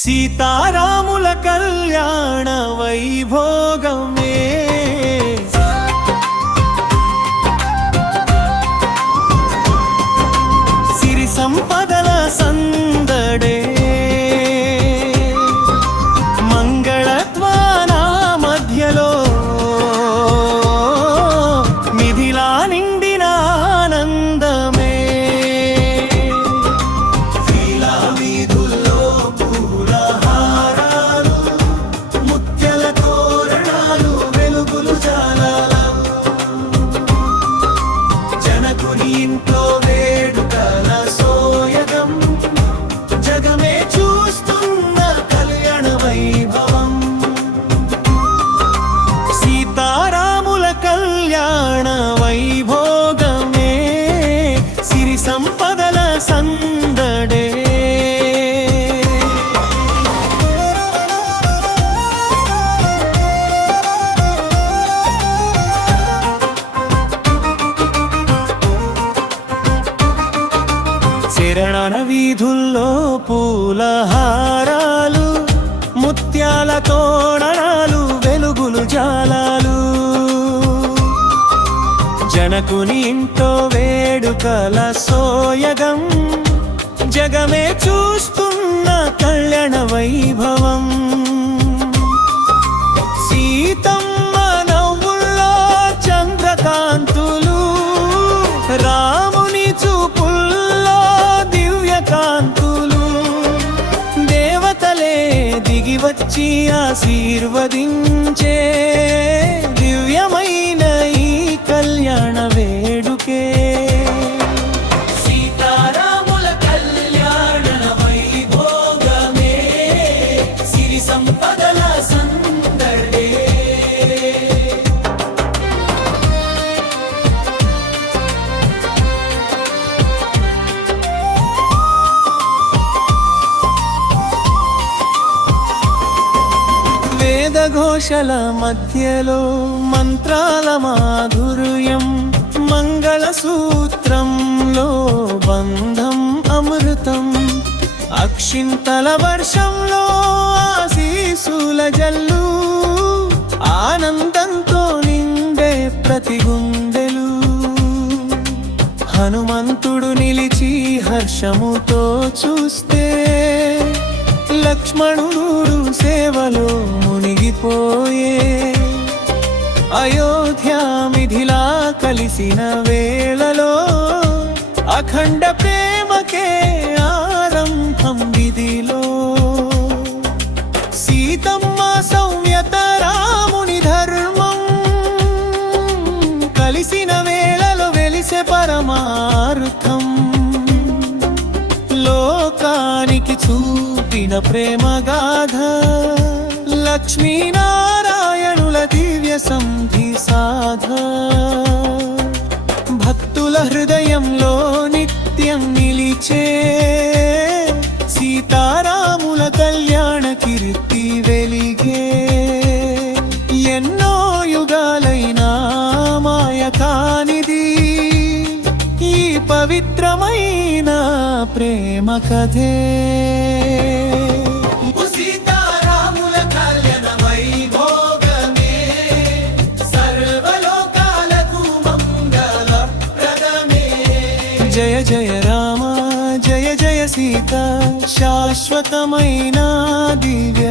సీతారాముల కళ్యాణ వైభోగమే సిరి సంపదల సందడే మంగళత్వాన మధ్యలో మిథిలా నిండిన ఆనందమే లీలా వీధుల్లో పూల హారాలు ముత్యాల తోరణాలు వెలుగులు జాలాలు జనకుని ఇంట్లో వేడుకల సోయగం జగమే చూస్తున్న కళ్యాణ వైభవం సీతారాముల కళ్యాణ వైభోగమే సిరి సంపదల సందడే శరణన వీధుల్లో పూల హారాలు ముత్యాల తోరణాలు వెలుగులు జాలాలు జనకుని ఇంట్లో వేడుకల సోయగం జగమే చూస్తున్న కళ్యాణ వైభవం సీతమ్మ నవ్వుల్లో చంద్రకాంతులు రాముని చూపుల్లో దివ్యకాంతులు దేవతలే దిగి వచ్చి ఆశీర్వదించే దివ్యమైన ఈ కళ్యాణ వేడుకే సీతారాముల కళ్యాణ వైభోగమే సిరి సంపదల సందడే వేదఘోషల మధ్యలో మంత్రాల మాధుర్యం మంగళసూత్రంలో బంధం అమృతం అక్షింతల వర్షంలో ఆశీసుల జల్లు ఆనందంతో నిండే ప్రతి గుండెలు హనుమంతుడు నిలిచి హర్షముతో చూస్తే లక్ష్మణుడు సేవలో మునిగిపోయే అయోధ్య మిథిలా కలిసిన వేళలో అఖండ ప్రేమకే ఆరంభం విధిలో సీతమ్మ సౌమ్యత రాముని ధర్మం కలిసిన వేళలో వెలిసే పరమార్థం లోకానికి చూపిన ప్రేమ గాథ లక్ష్మీనారాయణుల దివ్య సంధి సాధ భక్తుల హృదయంలో నిత్యం నిలిచే సీతారాముల కళ్యాణ కీర్తి వెలిగే ఎన్నో యుగాలైనా మాయ కానిది ఈ పవిత్రమైన ప్రేమ కథే సీతారాముల కళ్యాణ వైభోగమే సర్వలోకాలకు మంగళప్రదమే జయ జయ రామ జయ జయ సీత శాశ్వతమైన దివ్య